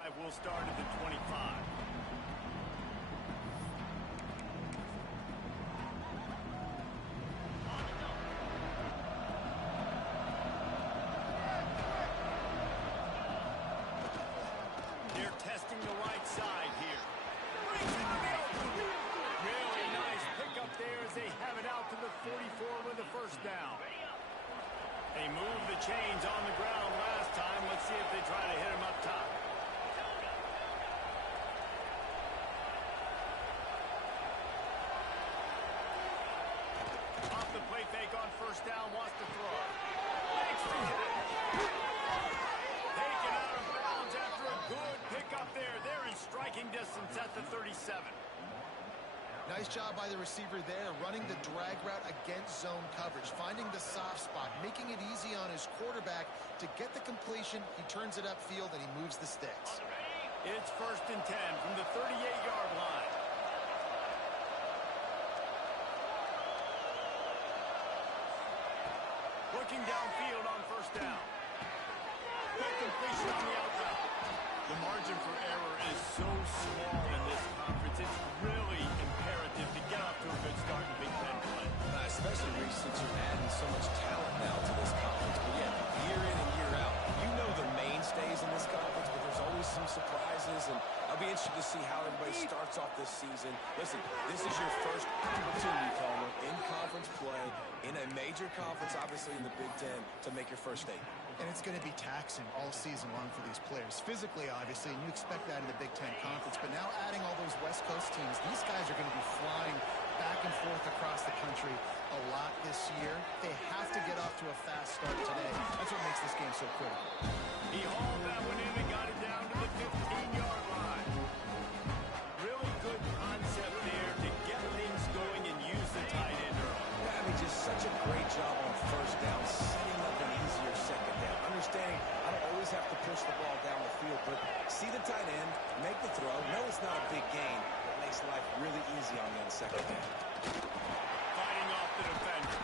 Will start at the 25. They're testing the right side here. Really nice pickup there as they have it out to the 44 with the first down. They moved the chains on the ground last time. Let's see if they try to hit him up top. Off the play fake on first down, wants to throw. Makes the catch. Taken out of bounds after a good pickup there. They're in striking distance at the 37. Nice job by the receiver there, running the drag route against zone coverage, finding the soft spot, making it easy on his quarterback to get the completion. He turns it upfield and he moves the sticks. It's 1st and 10 from the 38-yard line. Looking downfield on first down. Quick completion on the outside. The margin for error is so small in this conference. It's really imperative to get off to a good start in Big Ten play. Especially, Reece, since you're adding so much talent now to this conference. But yeah, year in and year out, you know the mainstays in this conference, but there's always some surprises, and I'll be interested to see how everybody starts off this season. Listen, this is your first opportunity, Comer, in conference play, in a major conference, obviously in the Big Ten, to make your first statement. And it's going to be taxing all season long for these players. Physically, obviously, and you expect that in the Big Ten Conference. But now adding all those West Coast teams, these guys are going to be flying back and forth across the country a lot this year. They have to get off to a fast start today. That's what makes this game so critical. He hauled that one in and got it down to the 15-yard line. Really good concept there to get things going and use the tight end early. Yeah, I mean, just such a great job on first down, setting up an easier second down. Understanding I don't always have to push the ball down the field, but see the tight end, make the throw. No, it's not a big gain, but it makes life really easy on me on second down. Fighting off the defender.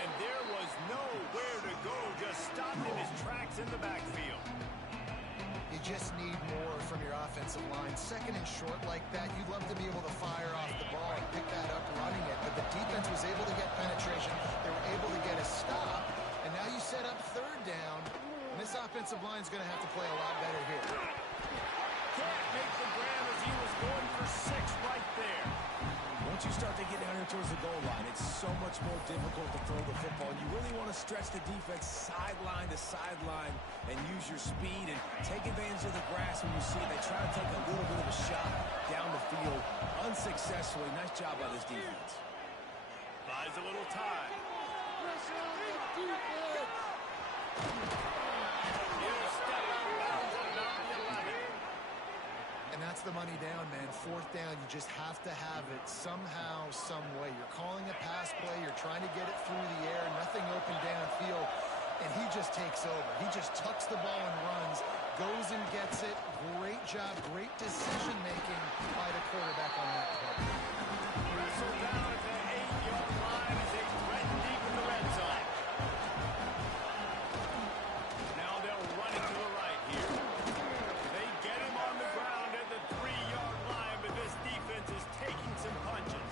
And there was nowhere to go, just stopped in his tracks in the backfield. You just need more from your offensive line. Second and short like that, you'd love to be able to fire off the ball and pick that up running it, but the defense was able to get penetration. They were able to get a stop, and now you set up third down, and this offensive line is going to have to play a lot better here. Can't make the grab as he was going for 6 right there. Once you start to get down here towards the goal line, it's so much more difficult to throw the football. You really want to stretch the defense sideline to sideline and use your speed and take advantage of the grass when you see it. They try to take a little bit of a shot down the field unsuccessfully. Nice job by this defense. Buys a little time. Pressure on the defense. He'll step out of bounds at about the 11. And that's the money down, man. Fourth down, you just have to have it somehow, some way. You're calling a pass play. You're trying to get it through the air. Nothing open downfield. And he just takes over. He just tucks the ball and runs, goes and gets it. Great job, great decision-making by the quarterback on that play. Wrestled down at the 8-yard line as they threaten deep in the red zone. Now they'll run it to the right here. They get him on the ground at the 3-yard line, but this defense is taking some punches.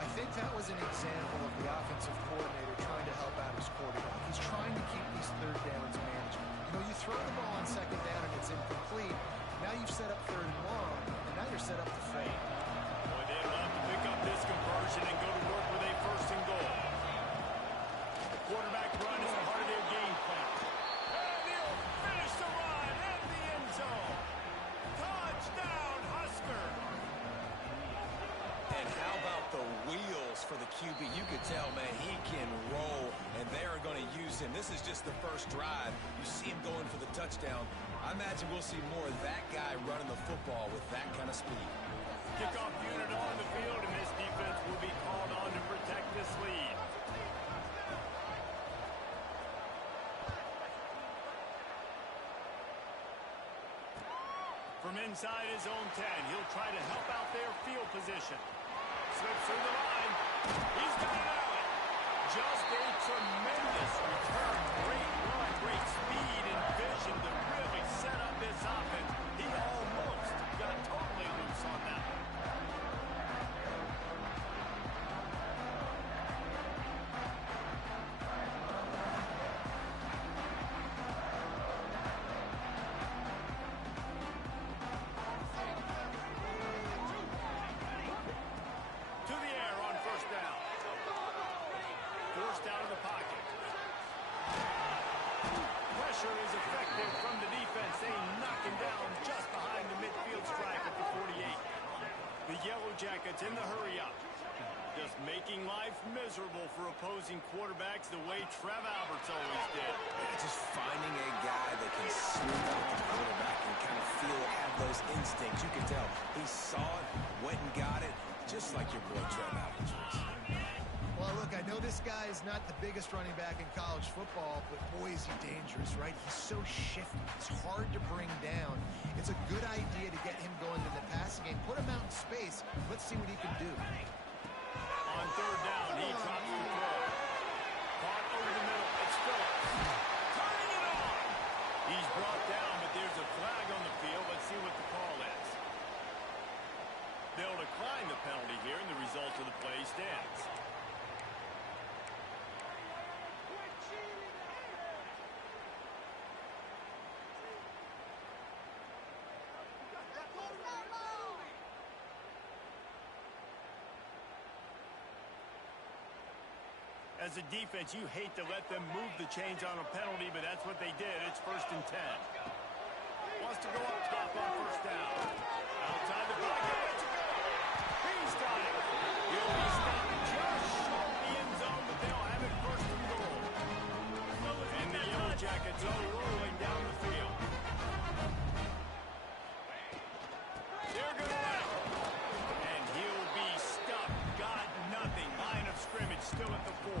I think that was an example of the offensive coordinator trying to help out his quarterback. He's trying to keep these third downs manageable. You know, you throw the ball on second down and it's incomplete. Now you've set up third and long, and now you're set up to fail. Boy, they'll have to pick up this conversion and go to work with a 1st and goal. The quarterback run is part of their game plan. And he'll finish the run at the end zone. Touchdown, Husker! And how about the wheels for the QB? You could tell, man, he can roll, and they are going to use him. This is just the first drive. You see him going for the touchdown. I imagine we'll see more of that guy running the football with that kind of speed. Kickoff unit on the field, and this defense will be called on to protect this lead. From inside his own 10, he'll try to help out their field position. Slips through the line. He's got it out. Just a tremendous return. Great run, great speed and vision to really set up this Jackets in the hurry-up. Just making life miserable for opposing quarterbacks the way Trev Alberts always did. Yeah, just finding a guy that can smooth out the quarterback and kind of feel it, have those instincts. You can tell he saw it, went and got it, just like your boy Trev Alberts was. Well, look, I know this guy is not the biggest running back in college football, but boy, is he dangerous, right? He's so shifty. He's hard to bring down. It's a good idea to get him going in the passing game. Put him out in space. Let's see what he can do. On third down, he drops the throw. Caught over the middle. It's Phillips. Turning it on. He's brought down, but there's a flag on the field. Let's see what the call is. They'll decline the penalty here, and the result of the play stands. As a defense, you hate to let them move the chains on a penalty, but that's what they did. It's 1st and 10. Wants to go up top on 1st down. Outside the pocket, let's go. He's got it. He'll be stopped just short of the end zone, but they'll have it 1st and goal. And the Yellow Jackets are rolling down the field. They're going to run it. And he'll be stuffed. Got nothing. Line of scrimmage still at the 4.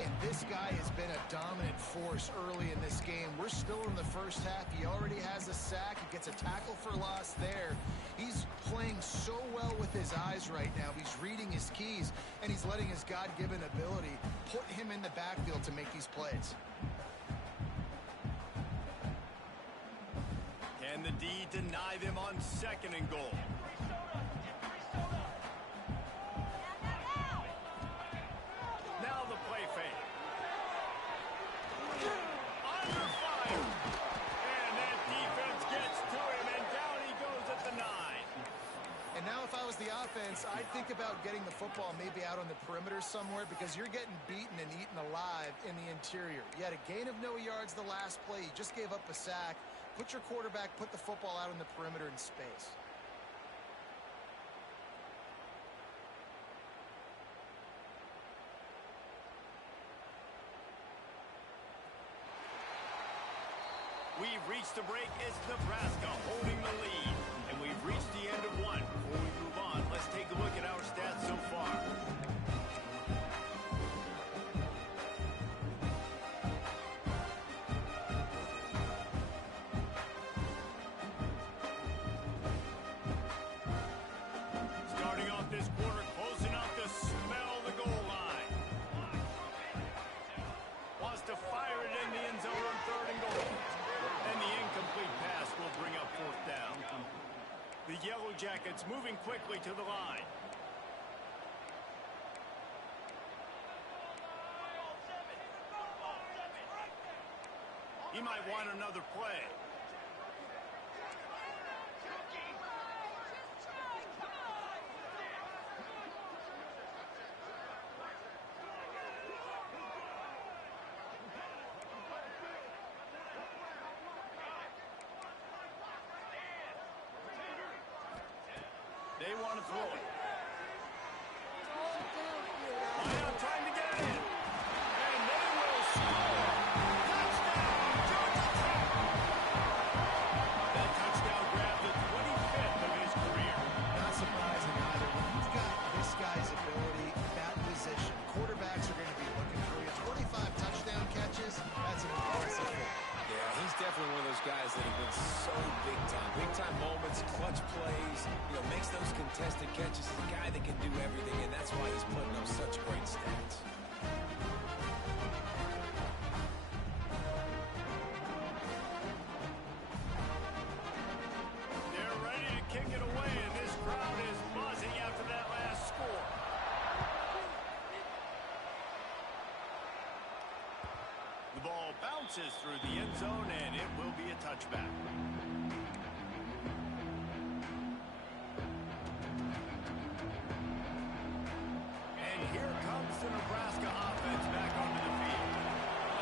And this guy has been a dominant force early in this game. We're still in the first half. He already has a sack. He gets a tackle for loss there. He's playing so well with his eyes right now. He's reading his keys, and he's letting his God-given ability put him in the backfield to make these plays. Can the D deny them on 2nd and goal? Now the play fake. Under fire. And that defense gets to him, and down he goes at the 9. And now if I was the offense, I'd think about getting the football maybe out on the perimeter somewhere, because you're getting beaten and eaten alive in the interior. You had a gain of no yards the last play. You just gave up a sack. Put your quarterback, put the football out on the perimeter in space. We've reached the break. It's Nebraska holding the lead. And we've reached the end of one. Before we move on, let's take a look at our stats so far. Starting off this quarter, close enough to smell the goal line. Wants to fire it in the end zone on 3rd and goal. And the incomplete pass will bring up 4th down. The Yellow Jackets moving quickly to the line. He might want another play. They want to throw it. Now trying to get it in. And they will score. Touchdown, Georgia Tech. That touchdown grabbed the 25th of his career. Not surprising either. When you've got this guy's ability, that position, quarterbacks are going to be looking for you. 25 touchdown catches, that's an impressive thing. Yeah, he's definitely one of those guys that have been so big time. Big time moments, clutch plays, makes those contested catches. He's a guy that can do everything, and that's why he's putting up such great stats. They're ready to kick it away, and this crowd is buzzing after that last score. The ball bounces through the end zone, and it will be a touchback. And here comes the Nebraska offense back onto the field.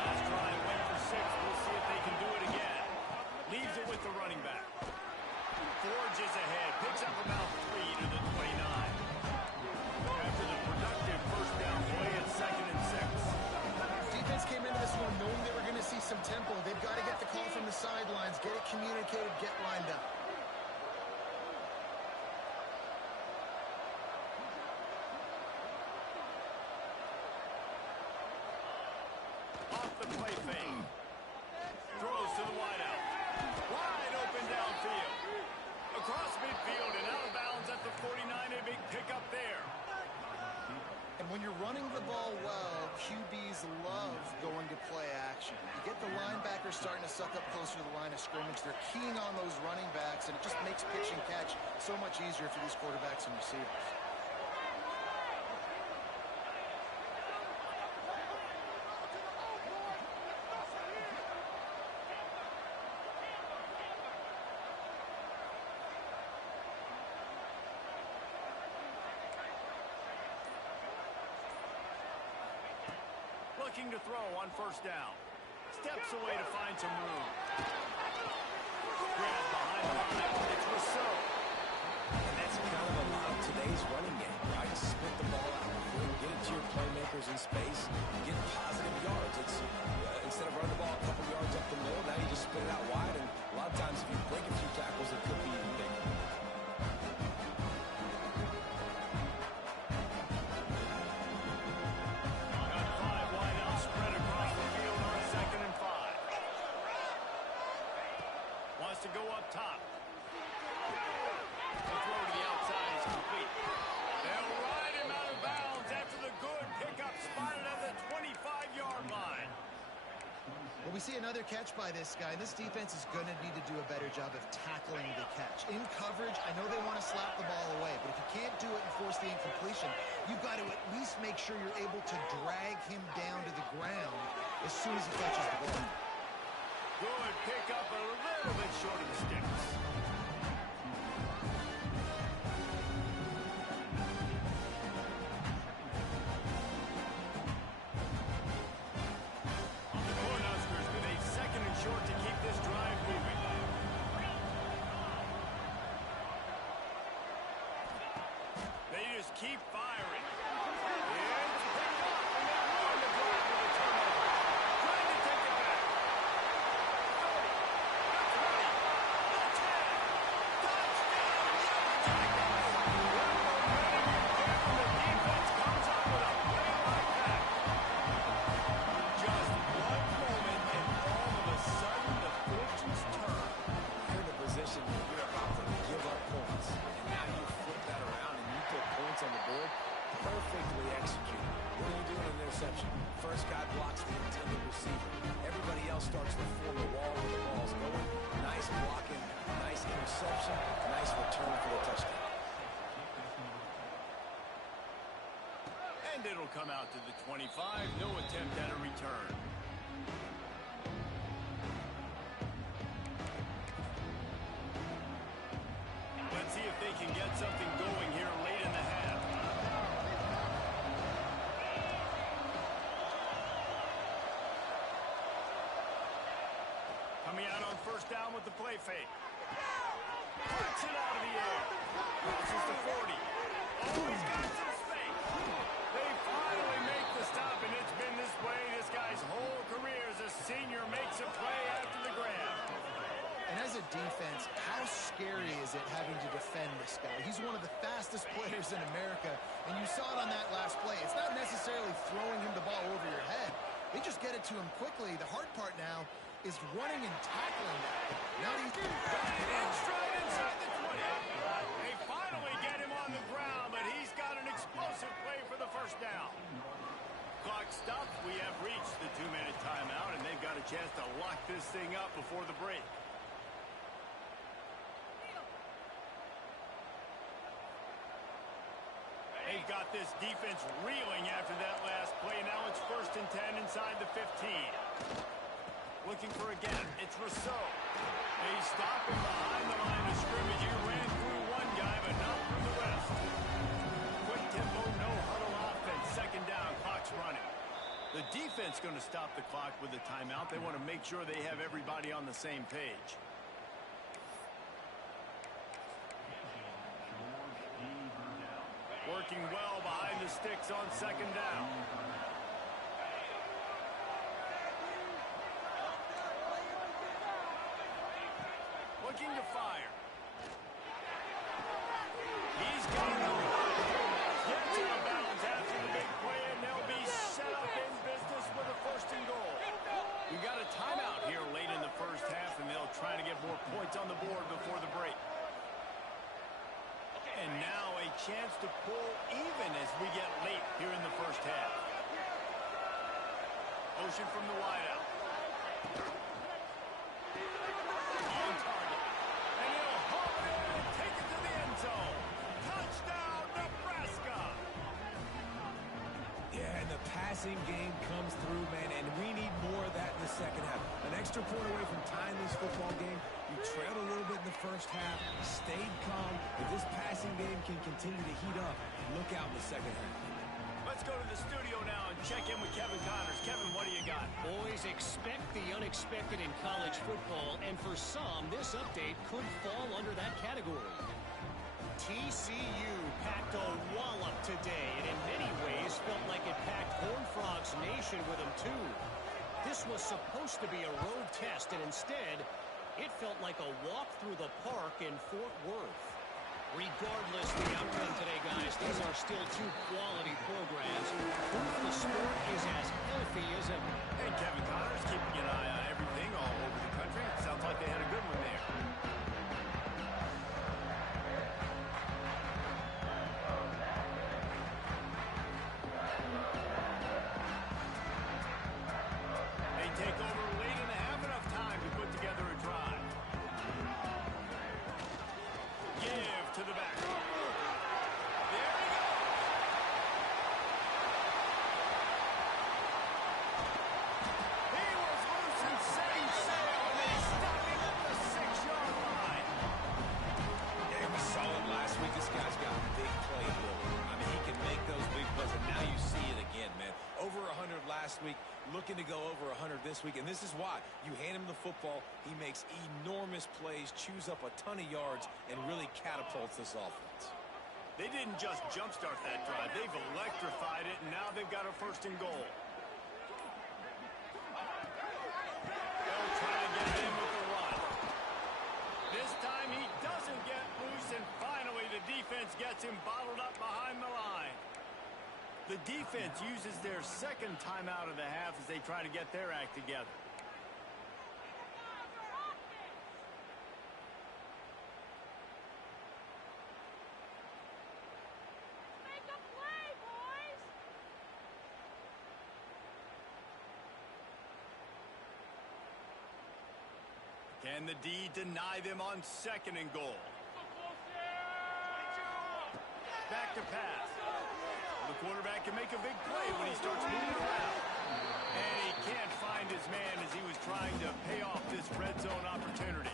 Last drive went for 6. We'll see if they can do it again. Leaves it with the running back. Forges ahead. Picks up about 3 to the 29. communicated, get lined up. Off the play fake. Throws to the wideout. Wide open downfield. Across midfield and out of bounds at the 49. A big pickup there. And when you're running the ball well, QBs love going to play action. You get the linebackers starting to suck up closer to the line of scrimmage. They're keying on those running backs, and it just makes pitch and catch so much easier for these quarterbacks and receivers. Looking to throw on first down. Steps away to find some room. Grab behind the line. It's Rousseau. And that's kind of a lot of today's running game, right? Split the ball out quick, get it to your playmakers in space, get positive yards. It's instead of running the ball a couple yards up the middle, now you just spit it out wide, and a lot of times if you break a few tackles, it could be even bigger. To go up top. The throw to the outside is complete. They'll ride him out of bounds after the good pickup spotted at the 25-yard line. Well, we see another catch by this guy. This defense is going to need to do a better job of tackling the catch. In coverage, I know they want to slap the ball away, but if you can't do it and force the incompletion, you've got to at least make sure you're able to drag him down to the ground as soon as he catches the ball. Good pickup, a little bit short of the sticks. The Cornhuskers with a second and short to keep this drive moving. They just keep firing. It's picked up, and they ruin the drive with a turnover. Trying to take it back. Perfectly executed. What are you doing in interception? First guy blocks the intended receiver. Everybody else starts to form a wall where the ball's going. Nice blocking, nice interception, nice return for the touchdown. And it'll come out to the 25. No attempt at a return. Let's see if they can get something going here late in the half. Coming out on first down with the play fake. Puts it out of the air. Crosses the 40. Oh, he's got some space. They finally make the stop, and it's been this way. This guy's whole career as a senior makes a play after the grab. And as a defense, how scary is it having to defend this guy? He's one of the fastest players in America, and you saw it on that last play. It's not necessarily throwing him the ball over your head. They just get it to him quickly. The hard part now is running and tackling that. Now he's straight inside the 20. They finally get him on the ground, but he's got an explosive play for the first down. Clock stops. We have reached the 2-minute timeout, and they've got a chance to lock this thing up before the break. They've got this defense reeling after that last play. Now it's 1st and 10 inside the 15. Looking for a gap. It's Rousseau. They stop him behind the line of scrimmage. He ran through one guy, but not through the rest. Quick tempo, no huddle offense. Second down, clock's running. The defense going to stop the clock with a timeout. They want to make sure they have everybody on the same page. Working well behind the sticks on second down. looking to fire. He's got the run. Gets out of bounds after the big play, and they'll be set up in business with a first and goal. We got a timeout here late in the first half, and they'll try to get more points on the board before the break. And now a chance to pull even as we get late here in the first half. Motion from the wideout. On target. And he'll haul it in and take it to the end zone. Touchdown, Nebraska! Yeah, and the passing game comes through, man, and we need more of that in the second half. An extra point away from tying this football game. You trailed a little bit in the first half, stayed calm. If this passing game can continue to heat up, look out in the second half. Let's go to the studio now and check in with Kevin Connors. Kevin, what do you got? Boys, expect the unexpected in college football, and for some, this update could fall under that category. TCU packed a wallop today, and in many ways felt like it packed Horned Frogs Nation with them, too. This was supposed to be a road test, and instead, it felt like a walk through the park in Fort Worth. Regardless the outcome today, guys, these are still two quality programs. Proof the sport is as healthy as ever. Hey, Kevin Connors keeping an eye on everything all over the country. It sounds like they had a good one there. They take over late in the half, enough time to put together a drive. Give to the back. There he goes. He was loose and setting sail, and they stop him at the 6-yard line. Yeah, he was solid last week. This guy's got big play ability. I mean, he can make those big plays, and now you see it again, man. Over 100 last week, looking to go over 100 this week, and this is why. You hand him the football, he makes enormous plays, chews up a ton of yards, and really catapults this offense. They didn't just jumpstart that drive. They've electrified it, and now they've got a first and goal. They'll try to get it in with the run. This time he doesn't get loose, and finally the defense gets him bottled up behind the line. The defense uses their second timeout of the half as they try to get their act together. Make a play, boys! Can the D deny them on second and goal? Back to pass. The quarterback can make a big play when he starts moving around. And he can't find his man as he was trying to pay off this red zone opportunity.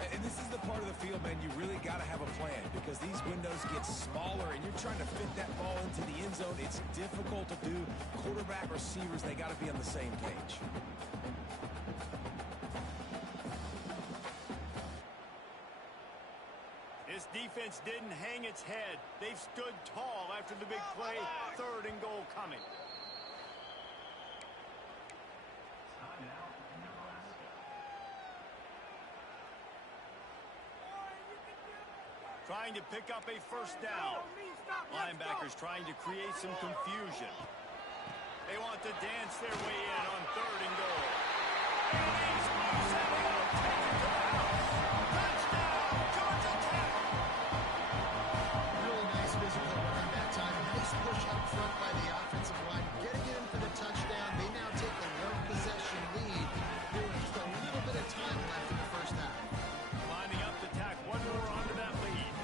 And this is the part of the field, man, you really got to have a plan because these windows get smaller and you're trying to fit that ball into the end zone. It's difficult to do. Quarterback, receivers, they got to be on the same page. This defense didn't hang its head. They've stood tall after the big play. Third and goal coming. Trying to pick up a first down. Linebackers trying to create some confusion. They want to dance their way in on third and goal. And he's loose and he'll take it to the house. Touchdown, Georgia Tech. Really nice physical running that time. Nice push up front by the offensive line. Getting in for the touchdown. They now take a one-possession lead. There was just a little bit of time left in the first half. Lining up to tack one more onto that lead.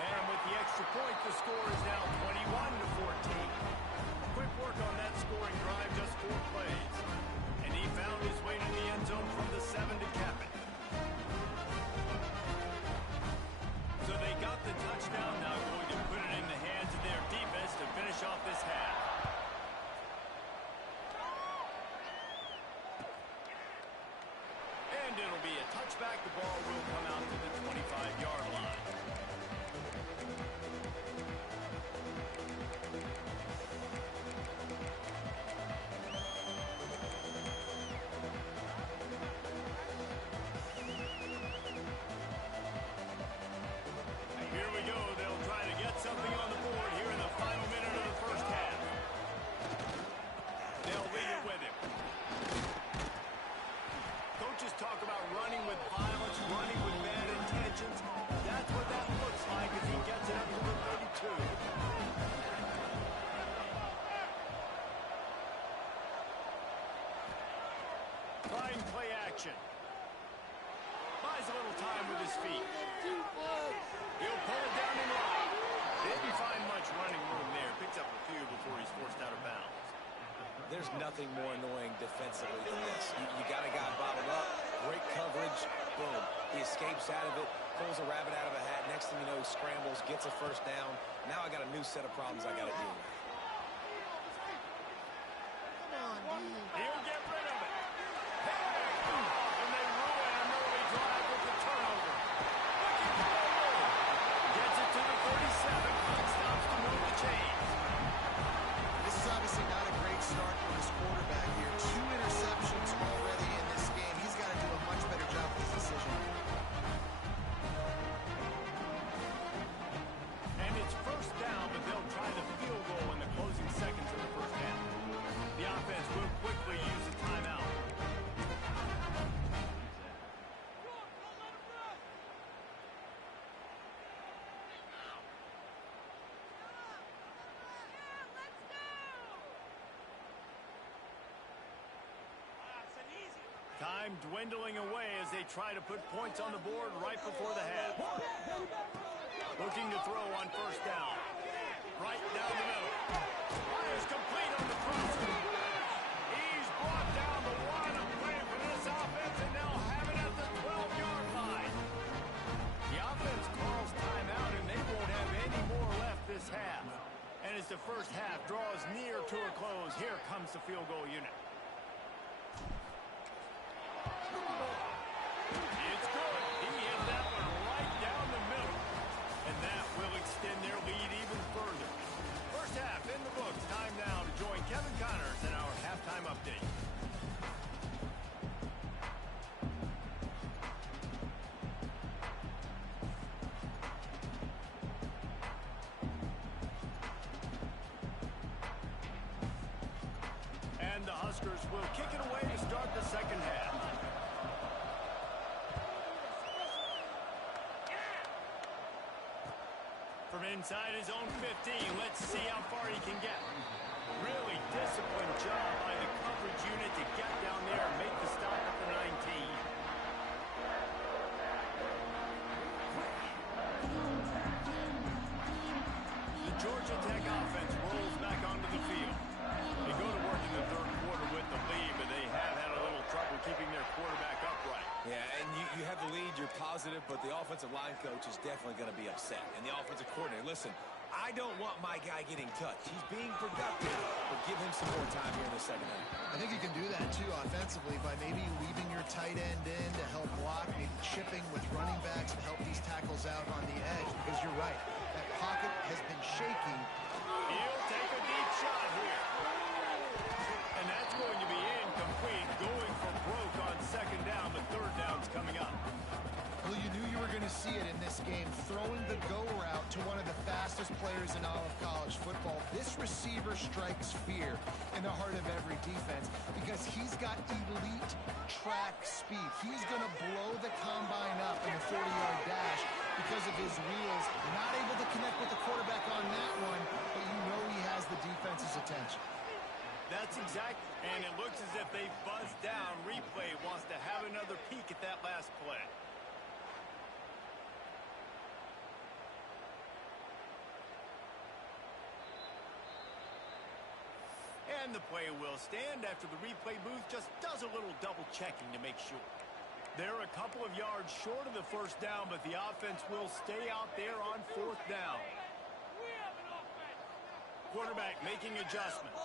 And with the extra point, the score is now 21-14. Quick work on that scoring drive, just 4 plays. And he found his way to the end zone from the 7 to cap it. So they got the touchdown, now going to put it in the hands of their defense to finish off this half. And it'll be a touchback. The ball will come out to the 25-yard line. Coaches talk about running with violence, running with bad intentions. That's what that looks like as he gets it up to the 32. Trying play action. Buys a little time with his feet. He'll pull it down in line. Didn't find much running room there. Picks up a few before he's forced out of bounds. There's nothing more annoying defensively than this. You got a guy bottled up, great coverage, boom. He escapes out of it, pulls a rabbit out of a hat. Next thing you know, he scrambles, gets a first down. Now I got a new set of problems I got to deal with. He'll get rid of it. And they ruin an early drive with the turnover. Looking for a goal. Gets it to the 37. Clock stops to move the chains. This is obviously not a great start for this quarterback here. 2 interceptions already in this game. He's got to do a much better job with his decision. And it's first down, but they'll try the field goal in the closing seconds of the first half. The offense will quickly use a timeout. Time dwindling away as they try to put points on the board right before the half. Looking to throw on first down. Right down the middle. Fires complete on the crosser. He's brought down the line of play for this offense, and they'll have it at the 12-yard line. The offense calls timeout, and they won't have any more left this half. And as the first half draws near to a close, here comes the field goal unit. It's good. He hit that one right down the middle. And that will extend their lead even further. First half in the books. Time now to join Kevin Connors in our halftime update. And the Huskers will kick it away to start the second half. From inside his own 15, let's see how far he can get. Really disciplined job by the coverage unit to get down there and make the stop at the 19. The Georgia Tech offense rolls back onto the field. They go to work in the third quarter with the lead, but they have had a little trouble keeping their quarterback upright. Yeah, and you have the lead, you're positive, but the offensive line coach is definitely going to be upset. And the offensive coordinator, listen, I don't want my guy getting touched. He's being productive, but give him some more time here in the second half. I think you can do that, too, offensively, by maybe leaving your tight end in to help block, maybe chipping with running backs to help these tackles out on the edge, because you're right. That pocket has been shaky. He'll take a deep shot here. And that's going to be incomplete, going for broke on second down, but third down's coming up. Well, you knew you were going to see it in this game, throwing the go route to one of the fastest players in all of college football. This receiver strikes fear in the heart of every defense because he's got elite track speed. He's going to blow the combine up in the 40-yard dash because of his wheels. Not able to connect with the quarterback on that one, but you know he has the defense's attention. That's exactly, and it looks as if they buzzed down. Replay wants to have another peek at that last play. And the play will stand after the replay booth just does a little double checking to make sure. They're a couple of yards short of the first down, but the offense will stay out there on fourth down. Quarterback making adjustments.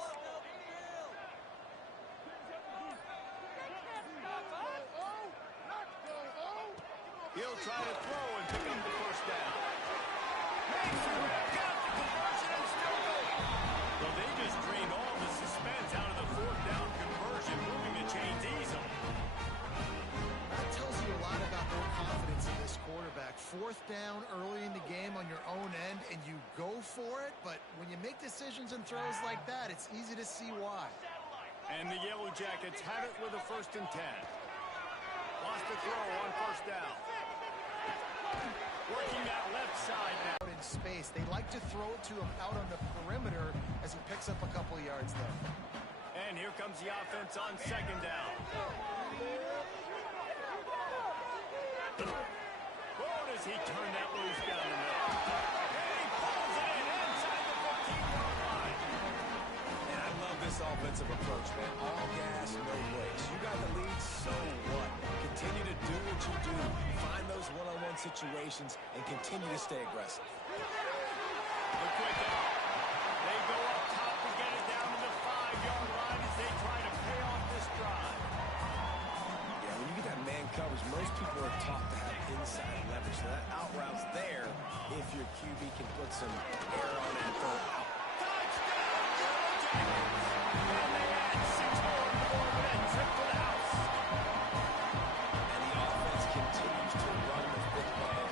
He'll try to throw and pick up the first down. Makes it, got the conversion and still going. Well, they just drained all the suspense out of the fourth down conversion, moving the chains easily. That tells you a lot about their confidence in this quarterback. Fourth down early in the game on your own end, and you go for it, but when you make decisions and throws like that, it's easy to see why. And the Yellow Jackets have it with a 1st and 10. Wants to throw on first down. Working that left side now. In space. They like to throw it to him out on the perimeter as he picks up a couple yards there. And here comes the offense on second down. Oh, does he turn that loose down the middle? And he pulls it in inside the 15-yard line. And I love this offensive approach, man. All gas, no brakes. You got the lead, so what? Continue to do what you do. Find those one-on-one situations and continue to stay aggressive. The quick out. They go up top to get it down to the 5-yard line as they try to pay off this drive. Yeah, when you get that man coverage, most people are taught to have inside leverage. So that out route's there if your QB can put some air on it and throw it out. Touchdown, Yellow Jackets! And they add 6 more to the board with that trip to the house. And the offense continues to run the football.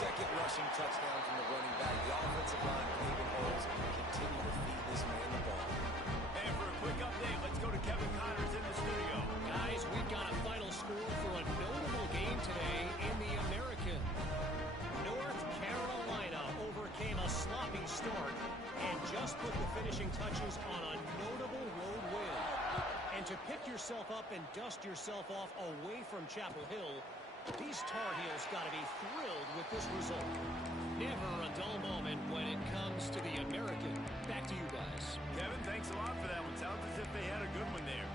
Second rushing touchdown from the running back. The offensive line paving holes and continue to feed this man the ball. And for a quick update, let's go to Kevin Connors in the studio. Guys, we've got a final score for a notable game today in the American. North Carolina overcame a sloppy start and just put the finishing touches on a notable road win. And to pick yourself up and dust yourself off away from Chapel Hill, these Tar Heels got to be thrilled with this result. Never a dull moment when it comes to the American. Back to you guys. Kevin, thanks a lot for that one. Sounds as if they had a good one there.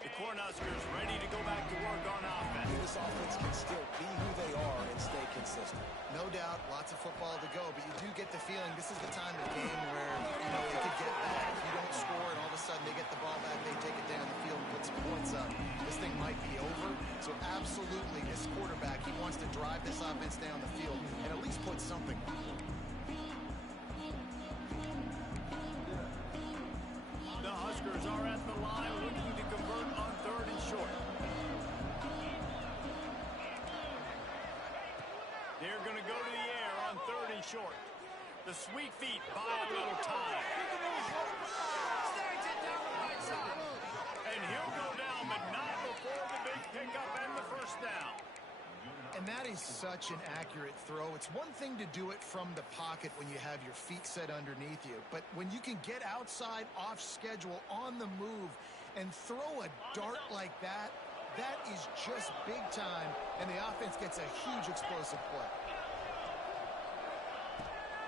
The Cornhuskers ready to go back to work on offense. This offense can still be who they are and stay consistent. No doubt, lots of football to go, but you do get the feeling this is the time of the game where, it could get bad. If you don't score and all of a sudden they get the ball back, they take it down the field and put some points up, this thing might be over. So absolutely, this quarterback, he wants to drive this offense down the field and at least put something on. The Huskers are at the line looking to convert on 3rd and short. They're going to go to the air on 3rd and short. The sweet feet buy a little time. Snags it down the right side. And he'll go down, but not before the big pickup and the first down. And that is such an accurate throw. It's one thing to do it from the pocket when you have your feet set underneath you, but when you can get outside, off schedule, on the move, and throw a dart like that, that is just big time, and the offense gets a huge explosive play.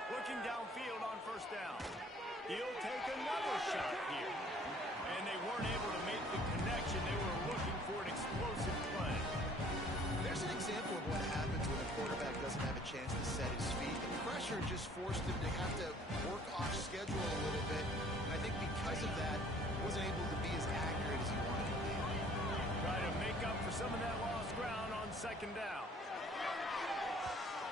Looking downfield on first down. He'll take another shot here. And they weren't able to make the connection. They were looking for an explosive play. There's an example of what happens when a quarterback doesn't have a chance to set his feet. The pressure just forced him to have to work off schedule a little bit. And I think because of that, he wasn't able to be as accurate as he wanted to be. Try to make up for some of that lost ground on second down.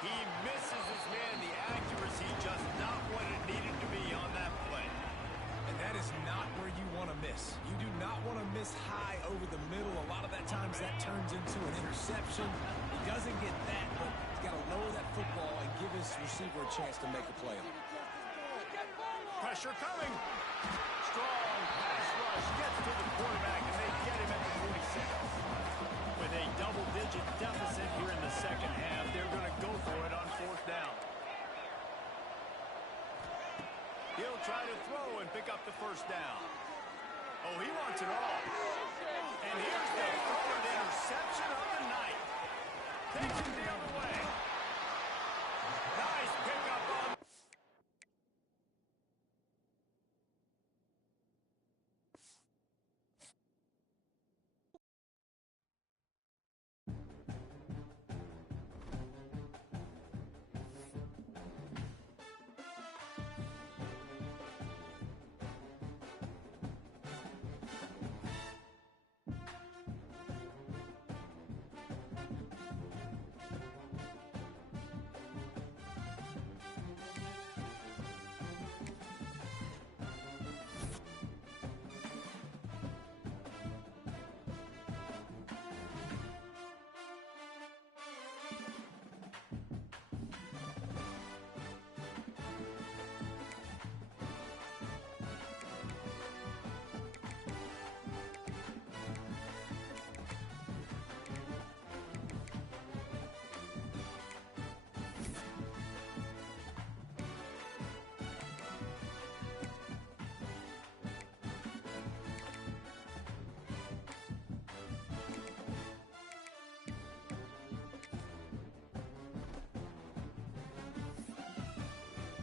He misses his man. The accuracy just not what it needed to be on that play. And that is not where you want to miss. You do not want to miss high over the middle. A lot of that times that turns into an interception. He doesn't get that, but he's got to lower that football and give his receiver a chance to make a play on it. Pressure coming. Strong pass rush gets to the quarterback, and they get him at the 46. With a double-digit deficit here in the second half, they're going to go for it on 4th down. He'll try to throw and pick up the first down. Oh, he wants it all.